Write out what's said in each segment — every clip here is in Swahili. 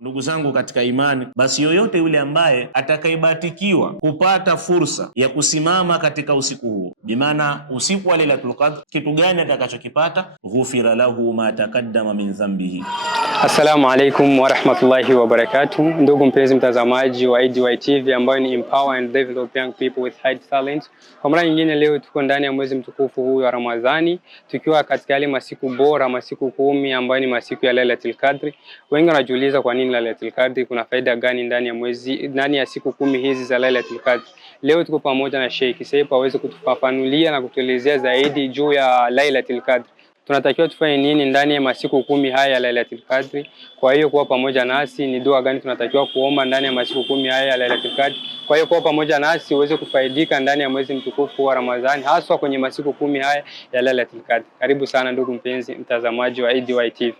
Ndugu zangu katika imani, basi yoyote yule ambaye atakayebatikiwa kupata fursa ya kusimama katika usiku huo, bimaana usiku wa Lailatul Qadr, kitu gani atakachokipata? Ghufira lahu ma taqaddama min dhanbihi. Assalamu alaikum wa rahmatullahi wa barakatuh. Ndugu mpenzi mtazamaji wa EDY TV ambayo ni Empower and Develop Young People with High Talent. Kwa mara nyingine leo tuko ndani ya mwezi mtukufu huu wa Ramadhani, tukiwa katika yale masiku bora, masiku 10 ambayo ni masiku ya Lailatul Qadr. Wengi wanajiuliza kwa nini Lailatul Qadr, kuna faida gani ndani ya siku 10 hizi za Lailatul Qadr. Leo tuko pamoja na Sheikh Seif aweze kutufafanulia na kutuelezea zaidi juu ya Lailatul Qadr. Tunatakiwa tufanye nini ndani ya masiku 10 haya ya Lailatul Qadr? Kwa hiyo kuwa pamoja nasi, ni dua gani tunatakiwa kuomba ndani ya masiku 10 haya ya Lailatul Qadr? Kwa hiyo kuwa pamoja nasi uweze kufaidika ndani ya mwezi mtukufu wa Ramadhani, haswa kwenye masiku 10 haya ya Lailatul Qadr. Karibu sana ndugu mpenzi mtazamaji wa EDY TV.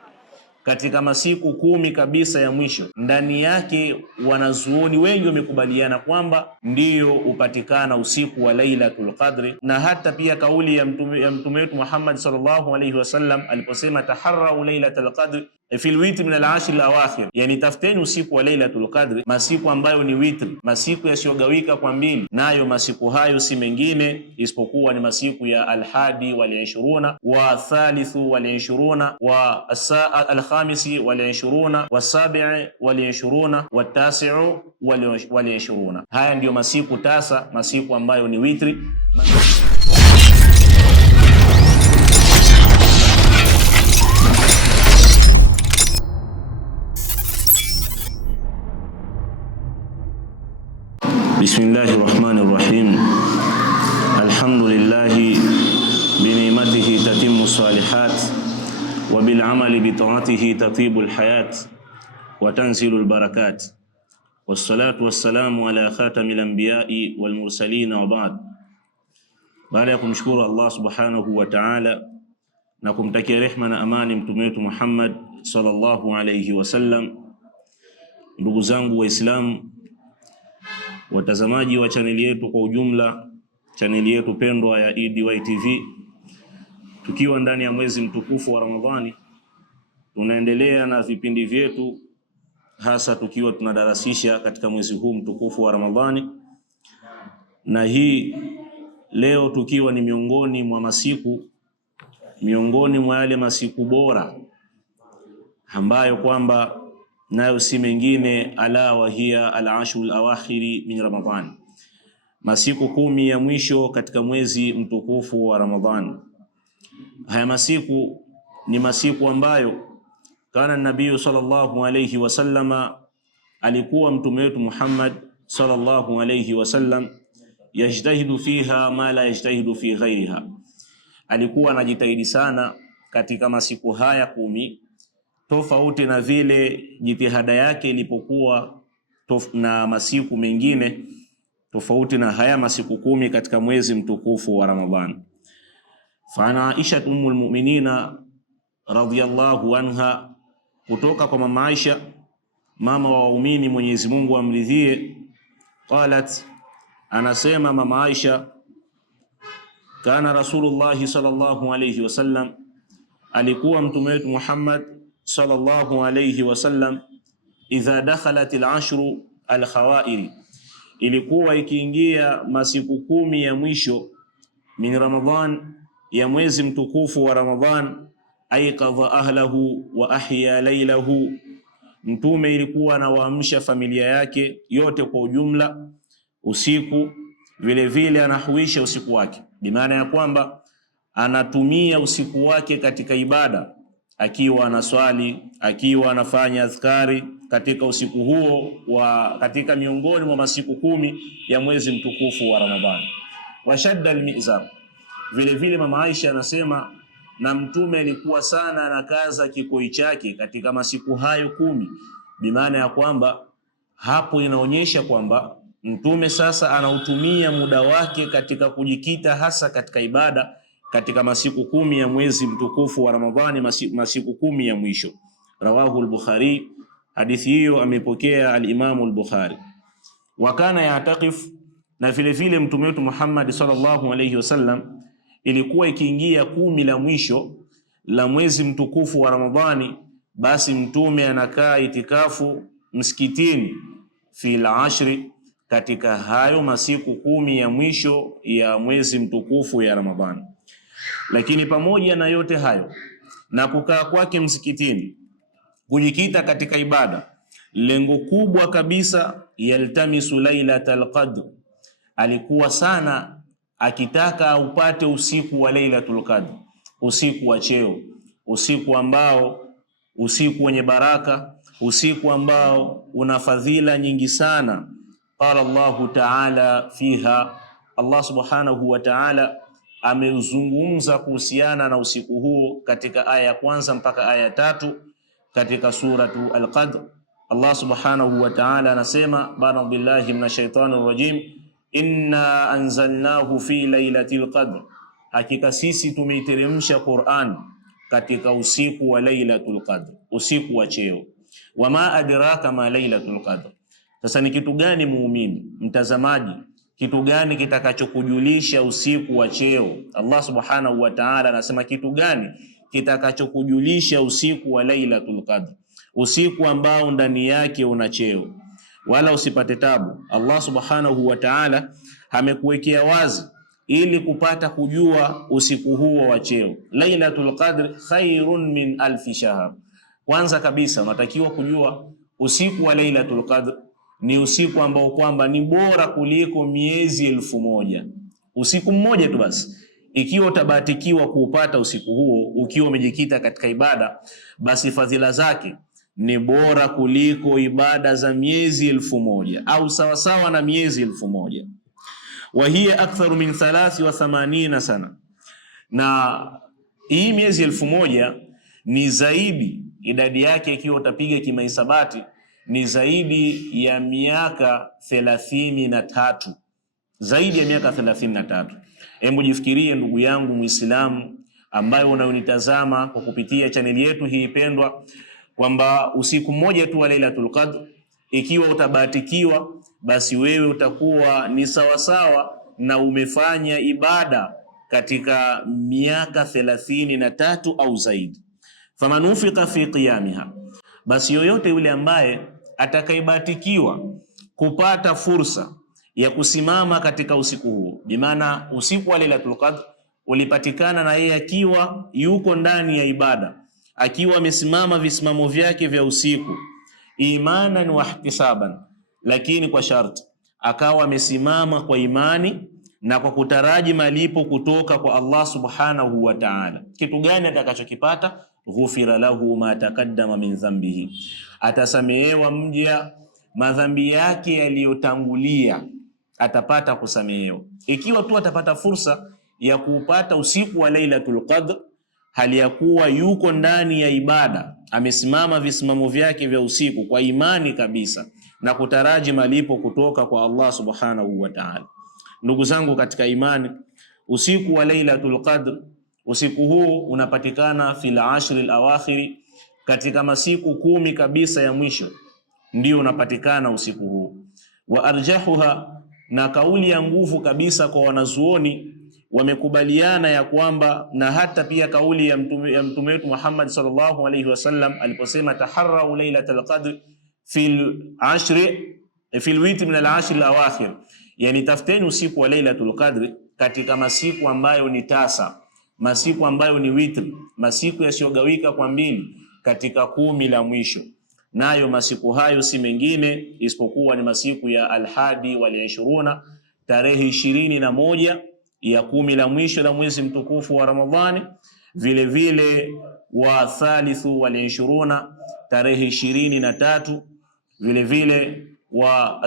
Katika masiku 10 kabisa ya mwisho, ndani yake wanazuoni wengi wamekubaliana kwamba ndiyo upatikana usiku wa Lailatul Qadr, na hata pia kauli ya mtume wetu Muhammad sallallahu alaihi wasallam aliposema taharrau Lailatul Qadr fil witr min al-ashr al-awakhir, yani tafuteni usiku wa Lailatul Qadr, masiku ambayo ni witri, masiku yasiyogawika kwa mbili, nayo masiku hayo si mengine isipokuwa ni masiku ya al-hadi wal-20 wa thalithu wal-20 wa al-khamisi wal-20 wa sabi'i wal-20 wa tasi'u wal-20. Haya ndiyo masiku tasa, masiku ambayo ni witri. Bismillahir Rahmanir Rahim. Alhamdulillahi binimatihi tatimmu salihat wa bil amali bi ta'atihi tatibul hayat wa tanzilul barakat. Wassalatu wassalamu ala khatamil anbiya'i wal mursalin wa ba'd. Baada ya kumshukuru Allah subhanahu wa ta'ala na kumtakia rehma na amani mtume wetu Muhammad sallallahu alayhi wasallam, ndugu zangu Waislamu, watazamaji wa chaneli yetu kwa ujumla, chaneli yetu pendwa ya EDY TV, tukiwa ndani ya mwezi mtukufu wa Ramadhani, tunaendelea na vipindi vyetu, hasa tukiwa tunadarasisha katika mwezi huu mtukufu wa Ramadhani. Na hii leo tukiwa ni miongoni mwa yale masiku bora ambayo kwamba nayo si mengine ala wa hiya al-ashru al-awakhiri min Ramadhan, masiku 10 ya mwisho katika mwezi mtukufu wa Ramadhani. Haya masiku ni masiku ambayo kana nabii sallallahu alayhi wasallama, alikuwa mtume wetu Muhammad sallallahu alayhi wasallam yajtahidu fiha ma la yajtahidu fi ghairiha, alikuwa anajitahidi sana katika masiku haya 10, tofauti na vile jitihada yake ilipokuwa na masiku mengine, tofauti na haya masiku 10 katika mwezi mtukufu wa Ramadhani. Fa Aisha ummul mu'minina radhiyallahu anha, kutoka kwa mama Aisha, mama wa waumini, Mwenyezi Mungu amridhie, qalat, anasema mama Aisha, kana Rasulullah sallallahu alayhi wasallam, alikuwa mtume wetu Muhammad sallallahu alayhi wasallam, idha dakhalat al-ashru al-khawairi, ilikuwa ikiingia masiku 10 ya mwisho min Ramadhan, ya mwezi mtukufu wa Ramadhan, ayqadha ahlahu wa ahya laylahu, mtume ilikuwa anawaamsha familia yake yote kwa ujumla usiku, vile vile anahuisha usiku wake, bimaana ya kwamba anatumia usiku wake katika ibada, akiwa anaswali, akiwa anafanya adhkari katika usiku huo katika miongoni mwa masiku 10 ya mwezi mtukufu wa Ramadhani. Washadda al-mizar, vile vile mama Aisha anasema, na mtume alikuwa sana anakaza kikoi chake katika masiku hayo 10, bimaana ya kwamba hapo inaonyesha kwamba mtume sasa anautumia muda wake katika kujikita hasa katika ibada katika masiku 10 ya mwezi mtukufu wa Ramadhani, masiku 10 ya mwisho. Rawahu al-Bukhari, hadithi hiyo amepokea al-Imam al-Bukhari. Wakana ya'taqif, na vile vile mtume wetu Muhammad sallallahu alayhi wasallam ilikuwa ikiingia 10 la mwisho la mwezi mtukufu wa Ramadhani, basi mtume anakaa itikafu msikitini fil ashri, katika hayo masiku 10 ya mwisho ya mwezi mtukufu ya Ramadhani. Lakini pamoja na yote hayo na kukaa kwake msikitini, kujikita katika ibada, lengo kubwa kabisa, yaltamisu lailatul qadr, alikuwa sana akitaka upate usiku wa lailatul qadr, usiku wa cheo, usiku wenye baraka, usiku ambao una fadhila nyingi sana. Qala Allahu ta'ala fiha, Allah subhanahu wa ta'ala ameuzungumza kuhusiana na usiku huo katika aya ya kwanza mpaka aya ya 3 katika suratu Al-Qadr. Allah subhanahu wa ta'ala anasema, ba'da billahi minash shaitanir rajim, inna anzalnahu fi lailatul qadr, hakika sisi tumeiteremsha Qur'an katika usiku wa lailatul qadr, usiku wa cheo. Wama adraka ma lailatul qadr. Sasa ni kitu gani muumini mtazamaji, kitu gani kitakachokujulisha usiku wa cheo? Allah subhanahu wa ta'ala anasema kitu gani kitakachokujulisha usiku wa lailatul qadr, usiku ambao ndani yake una cheo. Wala usipate tabu, Allah subhanahu wa ta'ala amekuwekea wazi ili kupata kujua usiku huo wa cheo. Lailatul qadr khairun min alfi shahr. Kwanza kabisa unatakiwa kujua usiku wa lailatul qadr ni usiku ambao kwamba ni bora kuliko miezi 1000. Usiku mmoja tu basi, ikiwa utabatikiwa kuupata usiku huo ukiwa umejikita katika ibada, basi fadhila zake ni bora kuliko ibada za miezi 1000 au sawasawa na miezi 1000. Wa hiya aktharu min 83 sana, na hii miezi 1000 ni zaidi, idadi yake ikiwa utapiga kimahisabati ni zaidi ya miaka 33, zaidi ya miaka 33. Hebu jifikirie ndugu yangu Muislamu ambaye unanitazama kwa kupitia chaneli yetu hii pendwa, kwamba usiku mmoja tu wa Lailatul Qadr ikiwa utabatikiwa, basi wewe utakuwa ni sawasawa na umefanya ibada katika miaka 33 au zaidi. Famanufika fi qiyamiha, basi yoyote yule ambaye atakayebatikiwa kupata fursa ya kusimama katika usiku huo, bimaana usiku wa Lailatul Qadr ulipatikana na yeye akiwa yuko ndani ya ibada, akiwa amesimama visimamo vyake vya usiku, imanan wa ihtisaban, lakini kwa sharti akawa amesimama kwa imani na kwa kutaraji malipo kutoka kwa Allah subhanahu wa ta'ala. Kitu gani atakachokipata? Ghufira lahu ma taqaddama min dhanbihi, atasamehewa mja madhambi yake yaliyotangulia, atapata kusamehewa ikiwa tu atapata fursa ya kupata usiku wa Lailatul Qadr hali ya kuwa yuko ndani ya ibada, amesimama visimamo vyake vya usiku kwa imani kabisa na kutaraji malipo kutoka kwa Allah subhanahu wa ta'ala. Ndugu zangu katika imani, usiku wa Lailatul Qadr, usiku huu unapatikana fil ashri al-awakhir, katika masiku 10 kabisa ya mwisho ndio unapatikana usiku huu. Wa arjahuha, na kauli ya nguvu kabisa kwa wanazuoni wamekubaliana ya kwamba, na hata pia kauli ya mtume wetu Muhammad sallallahu alaihi wasallam aliposema taharrau lailatul qadr fil witr min al-ashr al-awakhir, yani tafuteni usiku wa lailatul qadr katika masiku ambayo ni tasa, masiku ambayo ni witr, masiku yasiyogawika kwa mbili katika 10 la mwisho. Nayo masiku hayo si mengine isipokuwa ni masiku ya al-hadi wal-20, tarehe 21 ya 10 la mwisho la mwezi mtukufu wa Ramadhani, vile vile wa thalithu wal-20, tarehe 23, vile vile wa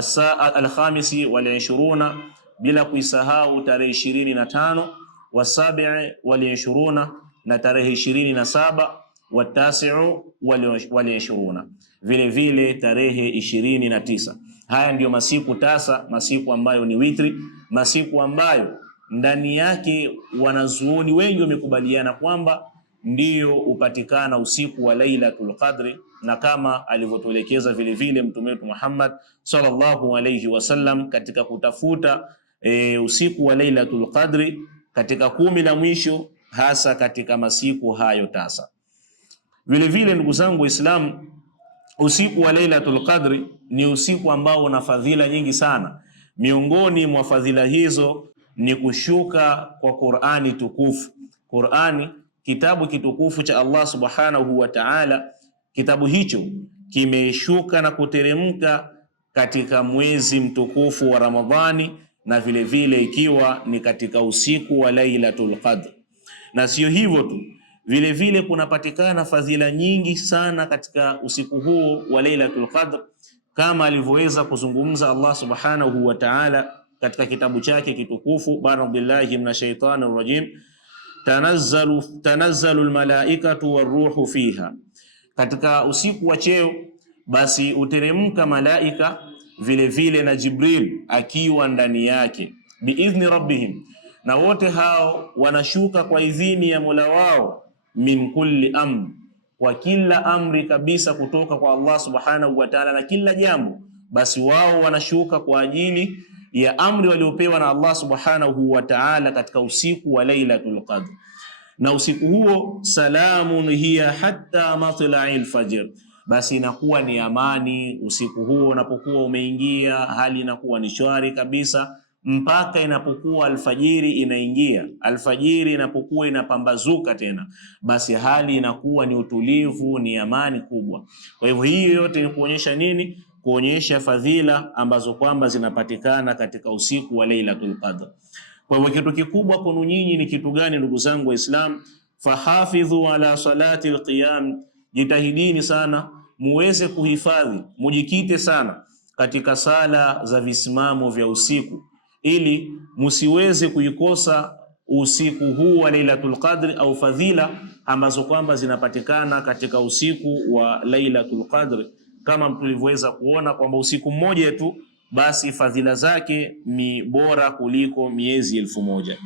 al-khamisi wal-20, bila kuisahau tarehe 25, wa sabi'i wal-20, na tarehe 27, wa tasi'u wal-20, vile vile tarehe 29. Haya ndiyo masiku tasa, masiku ambayo ni witri, masiku ambayo ndani yake wanazuoni wengi wamekubaliana kwamba ndiyo upatikana usiku wa Lailatul Qadri, na kama alivyotuelekeza vile vile mtume wetu Muhammad sallallahu alayhi wasallam katika kutafuta usiku wa Lailatul Qadri katika 10 la mwisho, hasa katika masiku hayo tasa. Vile vile ndugu zangu Waislamu, usiku wa Lailatul Qadri ni usiku ambao una fadhila nyingi sana. Miongoni mwa fadhila hizo ni kushuka kwa Qur'ani tukufu. Qur'ani, kitabu kitukufu cha Allah subhanahu wa ta'ala, kitabu hicho kimeshuka na kuteremka katika mwezi mtukufu wa Ramadhani, na vile vile ikiwa ni katika usiku wa Lailatul Qadr. Na sio hivyo tu, vile vile kunapatikana fadhila nyingi sana katika usiku huo wa Lailatul Qadr, kama alivyoweza kuzungumza Allah subhanahu wa ta'ala katika kitabu chake kitukufu, ba'da billahi minash shaitani rrajim, tanazzalu almalaikatu waruhu fiha. Katika usiku wa cheo basi uteremka malaika vile vile na Jibril akiwa ndani yake, biidhni rabbihim, na wote hao wanashuka kwa idhini ya Mola wao, min kulli amr, kwa kila amri kabisa kutoka kwa Allah subhanahu wa ta'ala, na kila jambo basi wao wanashuka kwa ajili ya amri waliopewa na Allah subhanahu wa ta'ala katika usiku wa Lailatul Qadr. Na usiku huo salamun hiya hatta matla'il fajr, basi inakuwa ni amani usiku huo unapokuwa umeingia, hali inakuwa ni shwari kabisa mpaka inapokuwa alfajiri inaingia. Alfajiri inapokuwa inapambazuka tena, basi hali inakuwa ni utulivu, ni amani kubwa. Kwa hivyo hii yote ni kuonyesha nini? Kuonyesha fadhila ambazo kwamba zinapatikana katika usiku wa Lailatul Qadr. Kwa hivyo kitu kikubwa kwenu nyinyi ni kitu gani ndugu zangu Waislamu? Fahafidhu ala salati alqiyam, jitahidini sana muweze kuhifadhi, mujikite sana katika sala za visimamo vya usiku, ili musiweze kuikosa usiku huu wa Lailatul Qadr au fadhila ambazo kwamba zinapatikana katika usiku wa Lailatul Qadr, kama tulivyoweza kuona kwamba usiku mmoja tu basi fadhila zake ni bora kuliko miezi 1000.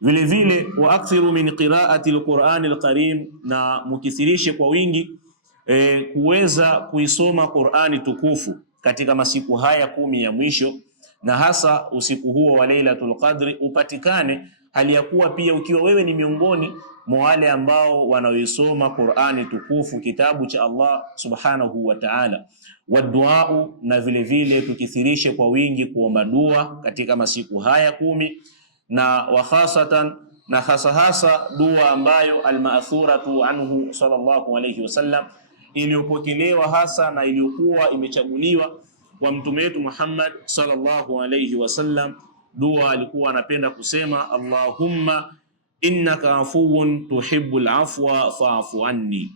Vile vile wa akthiru min qiraati alqur'ani alkarim, na mukithirishe kwa wingi kuweza kuisoma Qur'ani tukufu katika masiku haya 10 ya mwisho, na hasa usiku huo wa Lailatul Qadri upatikane hali ya kuwa pia ukiwa wewe ni miongoni mwa wale ambao wanaoisoma Qur'ani tukufu, kitabu cha Allah subhanahu wa ta'ala. Waduau, na vile vile tukithirishe kwa wingi kuomba dua katika masiku haya 10, na wakhasatan, na hasa dua ambayo almaathuratu anhu sallallahu alayhi wasallam, iliyopokelewa hasa na iliyokuwa imechaguliwa kwa mtume wetu Muhammad sallallahu alayhi wasallam. Dua alikuwa anapenda kusema, Allahumma innaka afuwun tuhibbul afwa fa'fu anni,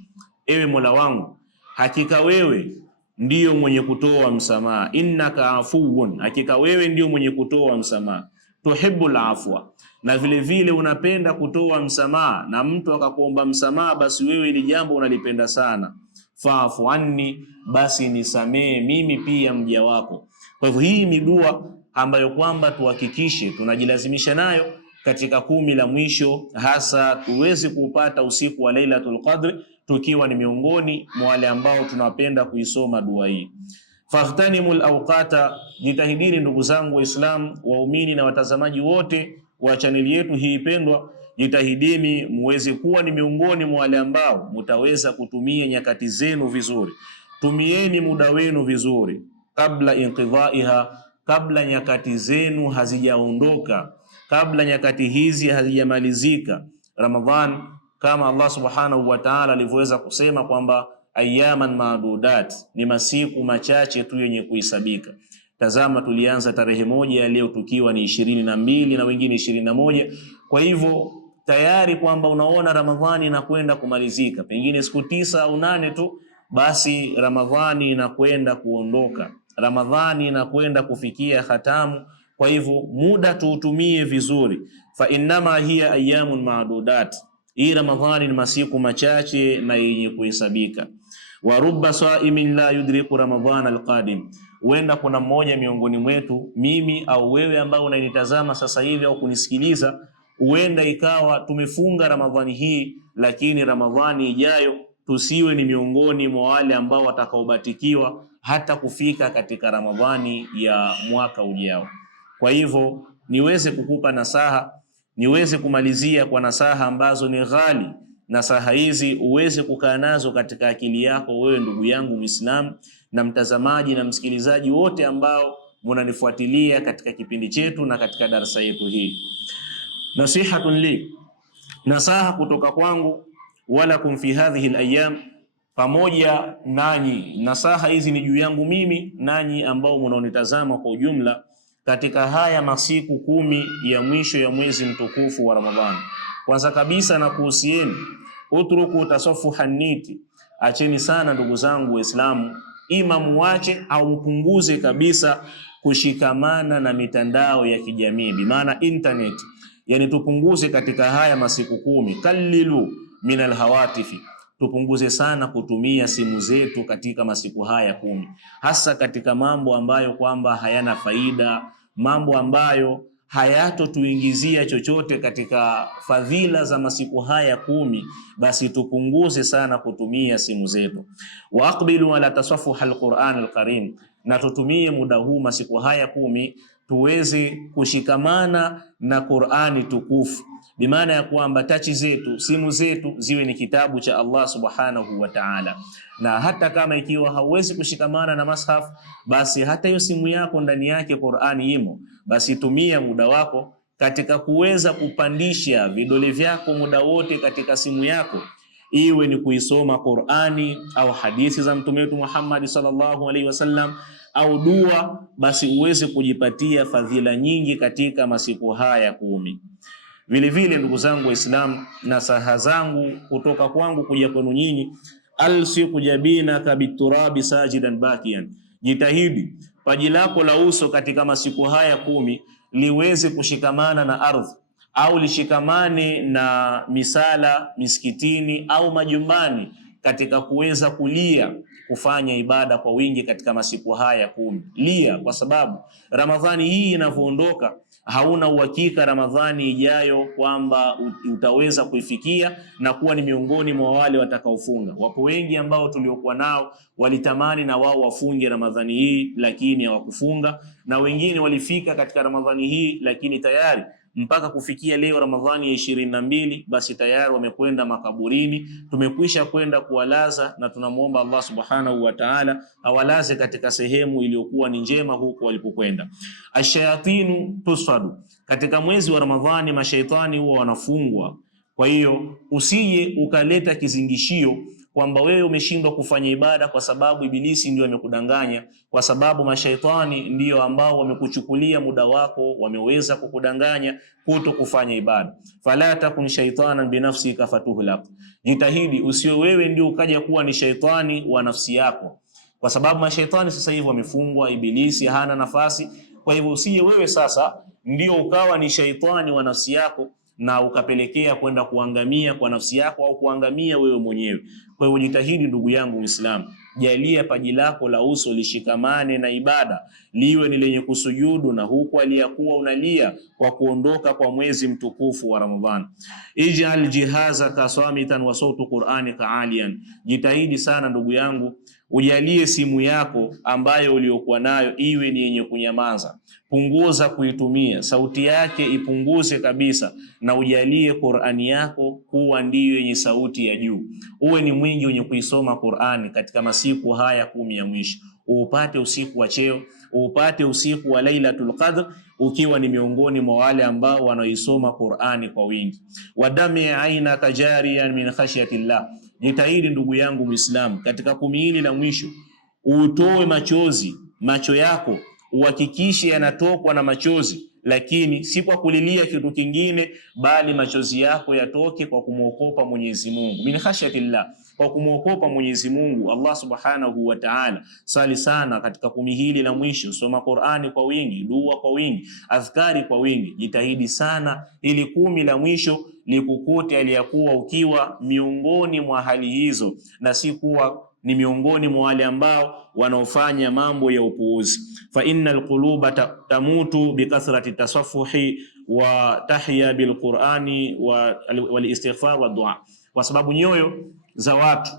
ewe Mola wangu hakika wewe ndiyo mwenye kutoa msamaha. Innaka afuwun, hakika wewe ndiyo mwenye kutoa msamaha. Tuhibbul afwa, na vile vile unapenda kutoa msamaha, na mtu akakuomba msamaha basi wewe ili jambo unalipenda sana. Fa'fu anni, basi nisamee mimi pia mja wako. Kwa hivyo hii ni dua ambayo kwamba tuhakikishe tunajilazimisha nayo katika 10 la mwisho, hasa tuweze kupata usiku wa Lailatul Qadr tukiwa ni miongoni mwa wale ambao tunapenda kuisoma dua hii. Fahtanimul awqata, jitahidini ndugu zangu Waislamu, waumini na watazamaji wote wa chaneli yetu hii pendwa, jitahidini muweze kuwa ni miongoni mwa wale ambao mutaweza kutumia nyakati zenu vizuri. Tumieni muda wenu vizuri kabla inqidhaiha, kabla nyakati zenu hazijaondoka, kabla nyakati hizi hazijamalizika. Ramadhan, kama Allah subhanahu wa ta'ala alivyoweza kusema kwamba ayaman maadudat, ni masiku machache tu yenye kuhesabika. Tazama, tulianza tarehe 1, leo tukiwa ni 22 na wengine 21. Kwa hivyo tayari kwamba unaona Ramadhani inakwenda kumalizika, pengine siku 9 au 8 tu, basi Ramadhani inakwenda kuondoka, Ramadhani inakwenda kufikia hatamu. Kwa hivyo muda tuutumie vizuri, fa innama hiya ayamun maadudat, hii Ramadhani ni masiku machache na yenye kuhesabika. Wa rubba saimin la yudriku Ramadhana alqadim, huenda kuna mmoja miongoni mwetu, mimi au wewe ambao unanitazama sasa hivi au kunisikiliza, huenda ikawa tumefunga Ramadhani hii, lakini Ramadhani ijayo tusiwe ni miongoni mwa wale ambao watakaobatikiwa hata kufika katika Ramadhani ya mwaka ujao. Kwa hivyo niweze kukupa nasaha, niweze kumalizia kwa nasaha ambazo ni ghali nasaha hizi uweze kukaa nazo katika akili yako wewe ndugu yangu Muislamu na mtazamaji na msikilizaji wote ambao mnanifuatilia katika kipindi chetu na katika darasa yetu hii. Nasihatun li, nasaha kutoka kwangu, walakum fi hadhihi al-ayyam, pamoja nanyi. Nasaha hizi ni juu yangu mimi nanyi ambao mnaonitazama kwa ujumla katika haya masiku 10 ya mwisho ya mwezi mtukufu wa Ramadhani. Kwanza kabisa na kuhusieni, utruku tasaffuhan niti, acheni sana ndugu zangu Waislamu, ima muache au mpunguze kabisa kushikamana na mitandao ya kijamii, bimaana internet. Yani tupunguze katika haya masiku 10, kallilu minal hawatifi, tupunguze sana kutumia simu zetu katika masiku haya 10, hasa katika mambo ambayo kwamba hayana faida, mambo ambayo hayatotuingizia chochote katika fadhila za masiku haya 10. Basi tupunguze sana kutumia simu zetu. Wa aqbilu ala tasaffuh alquran alkarim, na tutumie muda huu masiku haya 10 tuweze kushikamana na Qur'ani tukufu, bimaana ya kwamba tachi zetu, simu zetu ziwe ni kitabu cha Allah subhanahu wa ta'ala. Na hata kama ikiwa hauwezi kushikamana na mashaf, basi hata hiyo simu yako ndani yake Qur'ani imo, basi tumia muda wako katika kuweza kupandisha vidole vyako muda wote katika simu yako, iwe ni kuisoma Qur'ani au hadithi za mtume wetu Muhammad sallallahu alaihi wasallam au dua, basi uweze kujipatia fadhila nyingi katika masiku haya 10. Vile vile ndugu zangu Waislamu, nasaha zangu kutoka kwangu kuja kwenu nyinyi, alsiqu jabinaka biturabi sajidan bakian, jitahidi paji lako la uso katika masiku haya 10 liweze kushikamana na ardhi au lishikamane na misala misikitini au majumbani katika kuweza kulia, kufanya ibada kwa wingi katika masiku haya 10. Lia, kwa sababu Ramadhani hii inavyoondoka hauna uhakika Ramadhani ijayo kwamba utaweza kuifikia na kuwa ni miongoni mwa wale watakaofunga. Wapo wengi ambao tuliokuwa nao walitamani na wao wafunge Ramadhani hii lakini hawakufunga, na wengine walifika katika Ramadhani hii lakini tayari mpaka kufikia leo Ramadhani ya 22 basi tayari wamekwenda makaburini, tumekwisha kwenda kuwalaza, na tunamuomba Allah subhanahu wa ta'ala awalaze katika sehemu iliyokuwa ni njema huko walipokwenda. Ashayatinu tusfadu, katika mwezi wa Ramadhani mashaitani huwa wanafungwa. Kwa hiyo usije ukaleta kizingishio kwamba wewe umeshindwa kufanya ibada kwa sababu ibilisi ndio amekudanganya, kwa sababu mashaitani ndio ambao wamekuchukulia muda wako, wameweza kukudanganya kuto kufanya ibada. Fala takun shaitanan binafsika fatuhlaq, jitahidi usiwe wewe ndio ukaja kuwa ni shaitani wa nafsi yako, kwa sababu mashaitani sasa hivi wamefungwa, ibilisi hana nafasi. Kwa hivyo usije wewe sasa ndio ukawa ni shaitani wa nafsi yako na ukapelekea kwenda kuangamia kwa nafsi yako au kuangamia wewe mwenyewe. Kwa hiyo jitahidi ndugu yangu Muislamu, jalia paji lako la uso lishikamane na ibada, liwe ni lenye kusujudu na huku aliyakuwa unalia kwa kuondoka kwa mwezi mtukufu wa Ramadhani. Ij'al jihazaka samitan wa sautu Qur'anika aliyan, jitahidi sana ndugu yangu ujalie simu yako ambayo uliokuwa nayo iwe ni yenye kunyamaza, punguza kuitumia, sauti yake ipunguze kabisa, na ujalie Qur'ani yako kuwa ndiyo yenye sauti ya juu. Uwe ni mwingi wenye kuisoma Qur'ani katika masiku haya 10 ya mwisho, upate usiku wa cheo, upate usiku wa Lailatul Qadr ukiwa ni miongoni mwa wale ambao wanaisoma Qur'ani kwa wingi. Wadami ainaka jariyan min khashyatillah, jitahidi ndugu yangu Muislamu katika 10 hili la mwisho utoe machozi, macho yako uhakikishe yanatokwa na machozi, lakini si kwa kulilia kitu kingine, bali machozi yako yatoke kwa kumwogopa Mwenyezi Mungu, min khashyatillah, kwa kumwogopa Mwenyezi Mungu Allah subhanahu wa ta'ala. Sali sana katika 10 hili la mwisho, soma Qur'ani kwa wingi, dua kwa wingi, adhkari kwa wingi. Jitahidi sana ili 10 la mwisho likukute aliyakuwa ukiwa miongoni mwa hali hizo, na si kuwa ni miongoni mwa wale ambao wanaofanya mambo ya upuuzi. Fa innal quluba tamutu bikathrati tasaffuhi wa tahya bilqur'ani wal istighfar wa dua, kwa sababu nyoyo za watu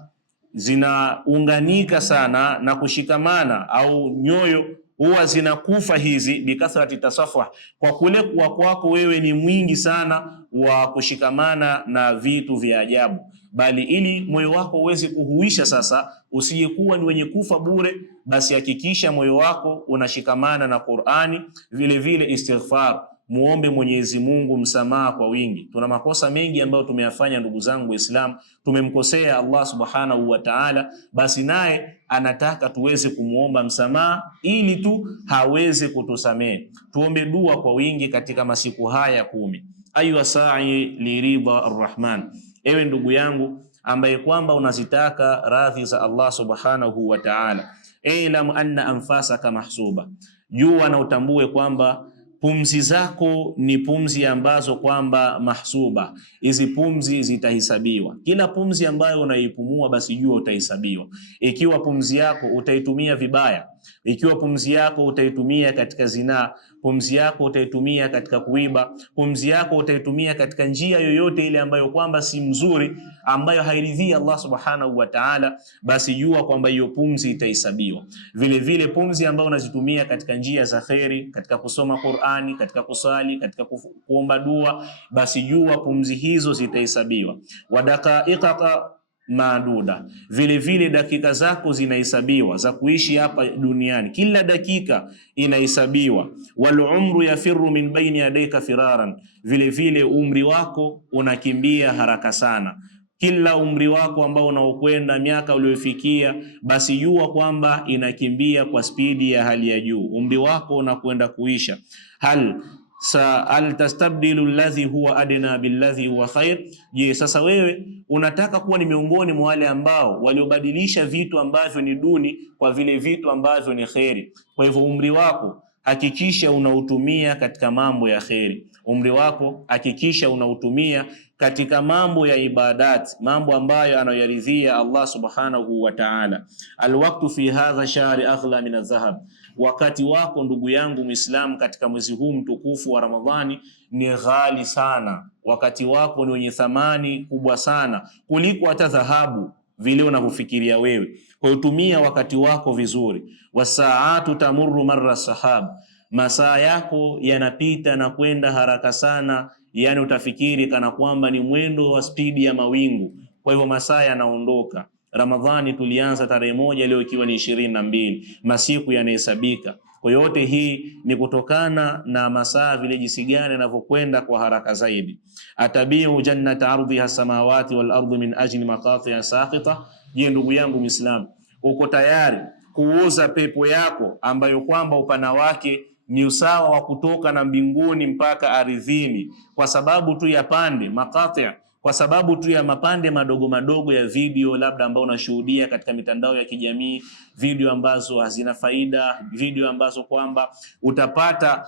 zinaunganika sana na kushikamana, au nyoyo huwa zinakufa hizi bikathrati tasaffuh, kwa kule kuwa kwako wewe ni mwingi sana wa kushikamana na vitu vya ajabu. bali ili moyo wako uweze kuhuisha sasa, usijekuwa ni wenye kufa bure, basi hakikisha moyo wako unashikamana na Qur'ani. Vile vile istighfar, muombe Mwenyezi Mungu msamaha kwa wingi. Tuna makosa mengi ambayo tumeyafanya ndugu zangu Waislamu, tumemkosea Allah subhanahu wa ta'ala, basi naye anataka tuweze kumuomba msamaha ili tu haweze kutusamehe. Tuombe dua kwa wingi katika masiku haya 10. Aywa sa'i li ridha arrahman, ewe ndugu yangu ambaye kwamba unazitaka radhi za Allah subhanahu wa ta'ala, ilam anna anfasaka mahsuba, jua na utambue kwamba pumzi zako ni pumzi ambazo kwamba mahsuba, hizi pumzi zitahesabiwa. Kila pumzi ambayo unaipumua basi jua utahesabiwa. Ikiwa pumzi yako utaitumia vibaya, ikiwa pumzi yako utaitumia katika zinaa, pumzi yako utaitumia katika kuiba, pumzi yako utaitumia katika njia yoyote ile ambayo kwamba si mzuri, ambayo hairidhii Allah subhanahu wa ta'ala, basi jua kwamba hiyo pumzi itahesabiwa. Vile vile pumzi ambayo unazitumia katika njia za khairi, katika kusoma Qur'ani, katika kusali, katika kuomba dua, basi jua pumzi hizo zitahesabiwa. Wadaqaiqaka maaduda, vile vile dakika zako zinahesabiwa za kuishi hapa duniani, kila dakika inahesabiwa. Wal umru yafiru min baini yadayka firaran, vile vile umri wako unakimbia haraka sana. Kila umri wako ambao unaokwenda, miaka uliofikia, basi jua kwamba inakimbia kwa spidi ya hali ya juu. Umri wako unakwenda kuisha. Hal tastabdilu alladhi huwa adna billadhi huwa khair, je, sasa wewe unataka kuwa ni miongoni mwa wale ambao waliobadilisha vitu ambavyo ni duni kwa vile vitu ambavyo ni khairi? Kwa hivyo umri wako hakikisha unautumia katika mambo ya khairi. Umri wako hakikisha unautumia katika mambo ya ibadat, mambo ambayo anayaridhia Allah subhanahu wa ta'ala. Alwaqtu fi hadha shahri aghla min adh-dhahab, wakati wako ndugu yangu Muislam katika mwezi huu mtukufu wa Ramadhani ni ghali sana. Wakati wako ni wenye thamani kubwa sana kuliko hata dhahabu vile unavyofikiria wewe. Kwa hiyo tumia wakati wako vizuri. Wasaatu tamurru marra sahab, masaa yako yanapita na kwenda haraka sana, yani utafikiri kana kwamba ni mwendo wa spidi ya mawingu. Kwa hivyo masaa yanaondoka. Ramadhani tulianza tarehe 1, leo ikiwa ni 22, masiku yanahesabika. Kwa yote hii ni kutokana na masaa vile jinsi gani yanavyokwenda kwa haraka zaidi. Atabiu jannata ardhiha samawati wal ardu min ajli maqati'a saqita, je, ndugu yangu Muislam, uko tayari kuuza pepo yako ambayo kwamba upana wake ni usawa wa kutoka na mbinguni mpaka ardhini, kwa sababu tu ya pande maqati', kwa sababu tu ya mapande madogo madogo ya video labda ambao unashuhudia katika mitandao ya kijamii, video ambazo hazina faida, video ambazo kwamba utapata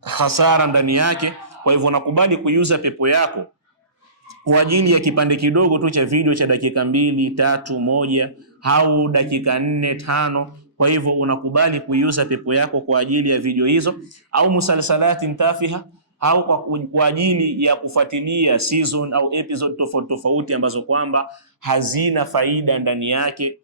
hasara ndani yake. Kwa hivyo unakubali kuiuza pepo yako kwa ajili ya kipande kidogo tu cha video cha dakika 2, 3, 1 au dakika 4, 5. Kwa hivyo unakubali kuiuza pepo yako kwa ajili ya video hizo, au musalsalati tafiha, au kwa ajili ya kufuatilia season au episode tofauti tofauti ambazo kwamba hazina faida ndani yake,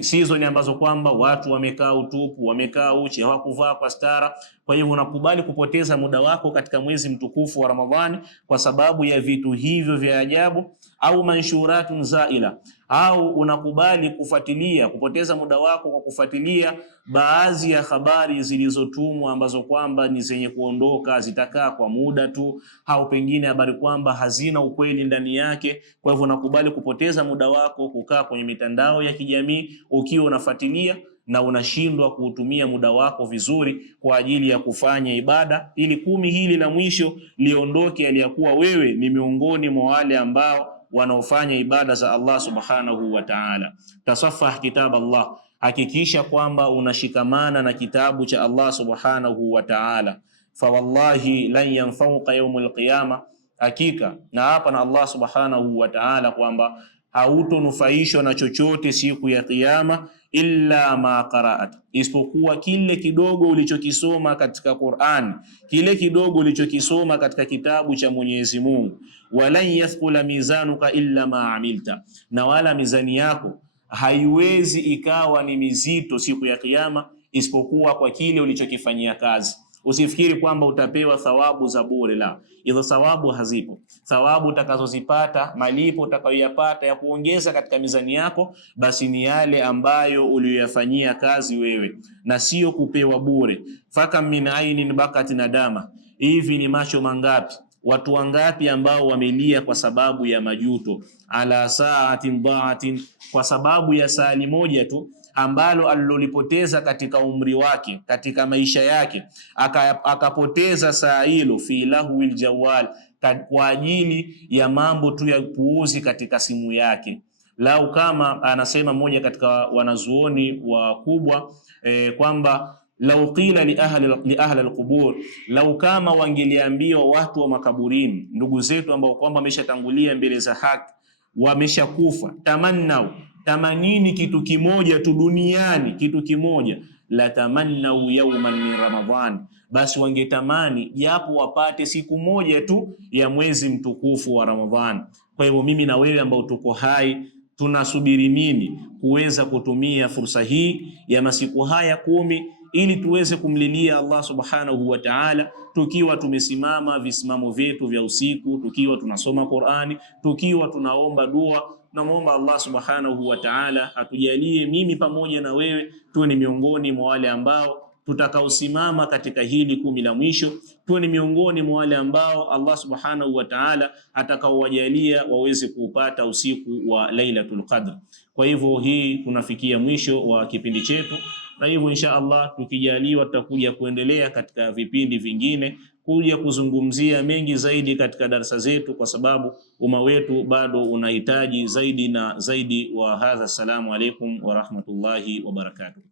season ambazo kwamba watu wamekaa utupu, wamekaa uchi, hawakuvaa kwa stara. Kwa hivyo unakubali kupoteza muda wako katika mwezi mtukufu wa Ramadhani kwa sababu ya vitu hivyo vya ajabu, au manshuratun zaila, au unakubali kufuatilia, kupoteza muda wako kwa kufuatilia baadhi ya habari zilizotumwa ambazo kwamba ni zenye kuondoka, zitakaa kwa muda tu, au pengine habari kwamba hazina ukweli ndani yake. Kwa hivyo unakubali kupoteza muda wako kukaa kwenye mitandao ya kijamii ukiwa unafuatilia, na unashindwa kuutumia muda wako vizuri kwa ajili ya kufanya ibada, ili 10 hili la mwisho liondoke aliyakuwa wewe ni miongoni mwa wale ambao wanaofanya ibada za Allah subhanahu wa ta'ala. Tasafah kitab Allah, hakikisha kwamba unashikamana na kitabu cha Allah subhanahu wa ta'ala. Fa wallahi lan yanfauka yawmul qiyama, hakika na hapa na Allah subhanahu wa ta'ala kwamba hautonufaishwa na chochote siku ya kiyama, illa ma qara'at, isipokuwa kile kidogo ulichokisoma katika Qur'an, kile kidogo ulichokisoma katika kitabu cha Mwenyezi Mungu. Walan yathqula mizanuka illa ma amilta, na wala mizani yako haiwezi ikawa ni mizito siku ya kiyama isipokuwa kwa kile ulichokifanyia kazi. Usifikiri kwamba utapewa thawabu za bure, la, hizo thawabu hazipo. Thawabu utakazozipata, malipo utakayoyapata ya kuongeza katika mizani yako, basi ni yale ambayo uliyoyafanyia kazi wewe, na sio kupewa bure. Fakam min ainin bakat nadama, hivi ni macho mangapi, watu wangapi ambao wamelia kwa sababu ya majuto, ala saatin daatin, kwa sababu ya sali moja tu ambalo alilolipoteza katika umri wake, katika maisha yake, akapoteza saa hilo fi lahwil jawal, kwa ajili ya mambo tu ya puuzi katika simu yake. Lau kama anasema mmoja katika wanazuoni wakubwa kwamba lau qila li ahli alqubur, lau kama wangeliambiwa watu wa makaburini, ndugu zetu ambao kwamba wameshatangulia mbele za haki, wameshakufa, tamanini kitu kimoja tu duniani, kitu kimoja, la tamannau yawman min Ramadhan, basi wangetamani japo wapate siku moja tu ya mwezi mtukufu wa Ramadhan. Kwa hivyo mimi na wewe ambao tuko hai, tunasubiri nini kuweza kutumia fursa hii ya masiku haya 10 ili tuweze kumlilia Allah subhanahu wa ta'ala, tukiwa tumesimama visimamo vyetu vya usiku, tukiwa tunasoma Qur'ani, tukiwa tunaomba dua. Namuomba Allah subhanahu wa ta'ala atujalie mimi pamoja na wewe tuwe ni miongoni mwa wale ambao tutakaosimama katika hili 10 la mwisho, tuwe ni miongoni mwa wale ambao Allah subhanahu wa ta'ala atakaowajalia waweze kuupata usiku wa Lailatul Qadr. Kwa hivyo hii tunafikia mwisho wa kipindi chetu, na hivyo insha Allah tukijaliwa tutakuja kuendelea katika vipindi vingine kuja kuzungumzia mengi zaidi katika darasa zetu, kwa sababu umma wetu bado unahitaji zaidi na zaidi wa hadha. Assalamu alaikum wa rahmatullahi wa barakatuh.